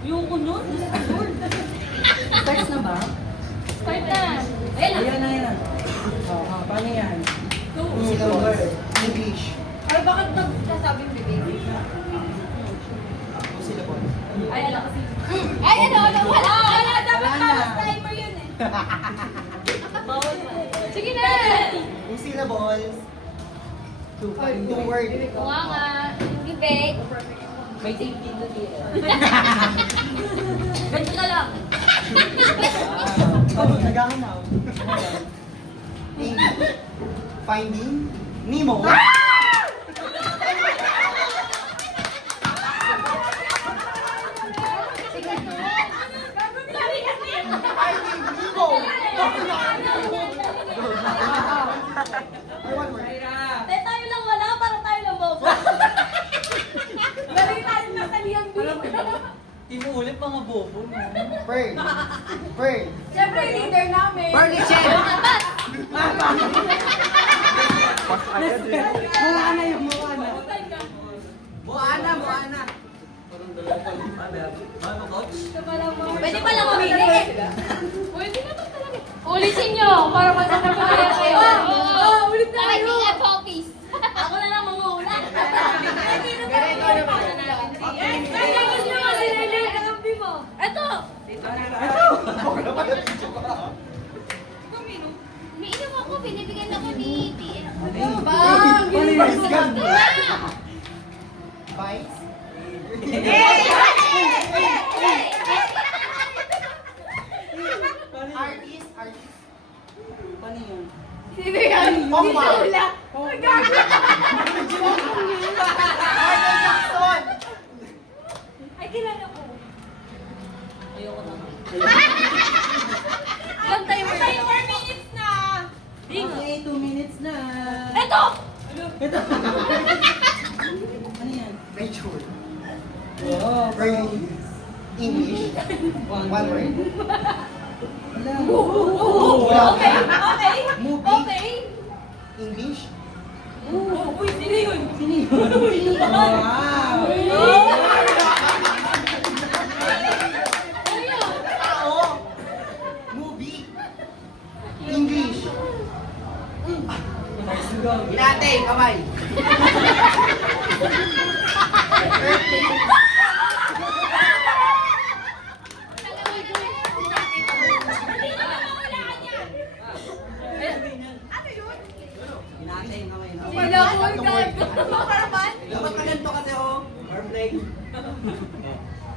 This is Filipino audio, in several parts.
Ayoko nun. Starts na ba? Start na. Ayan na. Ayan na, ayan na. Oh, paano yan? Silver. English. Ay, bakit nagsasabing bibig? Syllable. Ay, ala kasi. Ay, ano, wala. Dapat bawal timer yun eh. Bawal pa. Sige na. Two syllables. Two words. Kuha nga. Bibig. May safety na dito. Ganito na lang. Oh, naghahanap. English. Finding Nemo. Finding Nemo. Ay, one word. Tayo lang wala, parang tayo lang bobo. Galing tayo nasalihan dito. Inuulit mga bobo, no? Bird. Bird. Siyempre, leader namin. Furniture! Apat. Moana yung Moana. Moana, Moana. Pwede pa lang mamili. Pwede na ba talaga? Ulitin nyo para magkakapagaya kayo. Oo, ulit na kayo. Ako na lang manguulat. Yes, kaya gusto nyo kasi nililip ang kampi mo. Eto! Umiinom ako, binibigyan ako ni TN. Bang! Vice ganda. Vice. Artist. Artist. Paano yun? Pongma. Oh, Michael Jackson. Ay, kilala ko. ayoko na. Ilang timer? 4 minutes na! Okay, 2 minutes na. Eto! Ito. Ano yan? Nature. Oh, Bird. English. One word. Wala. Okay, okay. Movie. Okay. English. Uy, sino yun? Sino yun? Wow! Ano yun? Tao. Movie. English. Hinate, kamay. Hinate, kamay. Wala ko, gago. Makaraman? Dapat ka ganito kasi, oh. Airplane.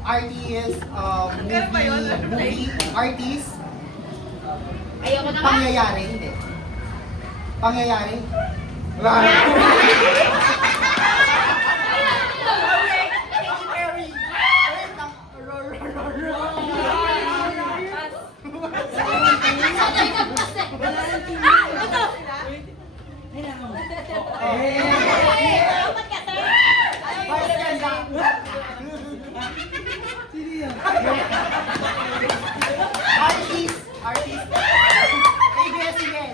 Artist. Movie. Artist. Ayoko na nga. Pangyayari. Hindi. Pangyayari. Sanay na kasi. Ito! Dapat ka, sir. Vice ganda. Sino yan? Artist. Artist. ABS-CBN.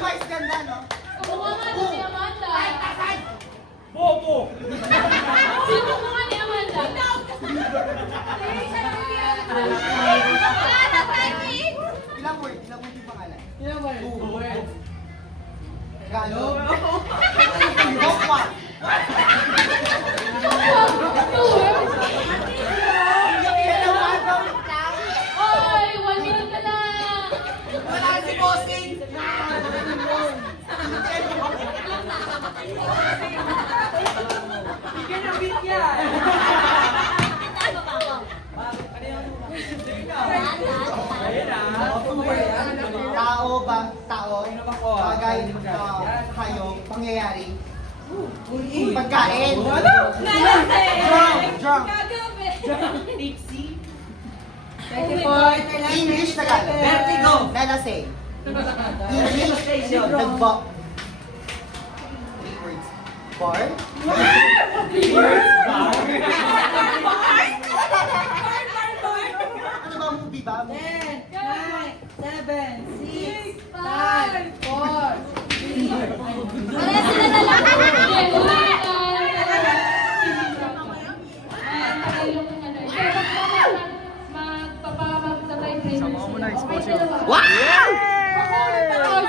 Vice ganda, no? Kumuha nga ni Amanda. Bobo! Sino kumuha ni Amanda? Ilang word? Ilang word yung pangalan? Yan ba yun? Galo. Bokwa. Oy, 1 minute ka lang. Wala si Bossing! Bigyan ng beat yan! Ano ba ako? Ano yan? Tao ba? Tao. Ano ba ko? Bagay. Hayop. Pangyayari. Uy! Pagkain. Nalase! Drunk. Kagabi. Tipsy? English Tagalog. Vertigo. Lalasing. English. Nagbo. 3 words. Bar. Ano ba movie ba? 10, 9, 7, 6, Wala sila na lang. Sama mo na, exposure. Wow!